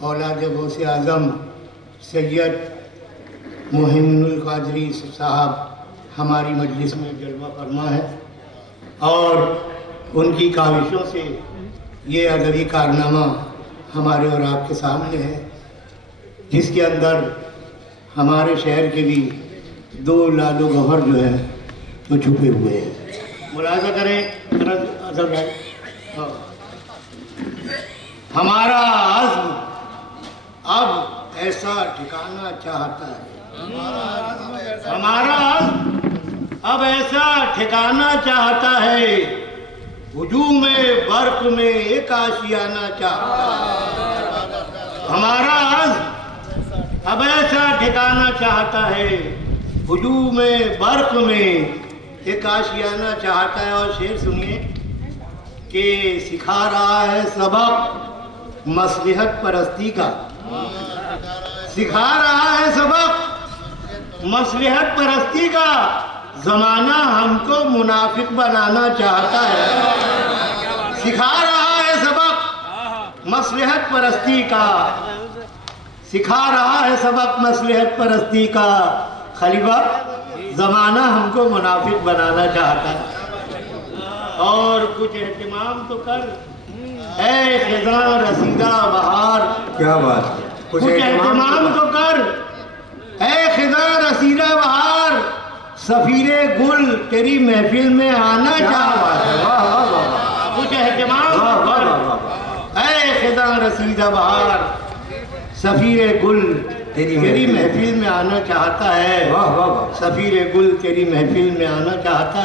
اولاد غوث اعظم سید محمد القادری صاحب ہماری مجلس میں جلوہ فرما ہے، اور ان کی کاوشوں سے یہ ادبی کارنامہ ہمارے اور آپ کے سامنے ہے، جس کے اندر ہمارے شہر کے بھی دو لال و گوہر جو ہیں وہ چھپے ہوئے ہیں۔ ملاحظہ کریں اظہر بھائی، ہمارا عزم اب ایسا ٹھکانا چاہتا ہے، ہمارا عزم اب ایسا ٹھکانا چاہتا ہے، ہجوم برق میں ایک آشیانہ چاہتا ہے۔ ہمارا عزم اب ایسا ٹھکانا چاہتا ہے، ہجوم برق میں ایک آشیانہ چاہتا ہے۔ اور شعر سنیے کہ سکھا رہا ہے سبق مصلحت پرستی کا، سکھا رہا ہے سبق مصلحت پرستی کا، زمانہ ہم کو منافق بنانا چاہتا ہے۔ سکھا رہا ہے سبق مصلحت پرستی کا، سکھا رہا ہے سبق مصلحت پرستی کا، خلیفہ زمانہ ہم کو منافق بنانا چاہتا ہے۔ اور کچھ اہتمام تو کر اے خزاں رسیدہ بہار، کیا بات ہے، کچھ اہتمام تو کر اے خزاں رسیدہ بہار، سفیر گل تیری محفل میں آنا چاہتا ہے۔ کچھ اہتمام تو کر اے خزاں رسیدہ بہار، سفیر گل تیری محفل میں آنا چاہتا ہے، سفیر گل تیری محفل میں آنا چاہتا ہے۔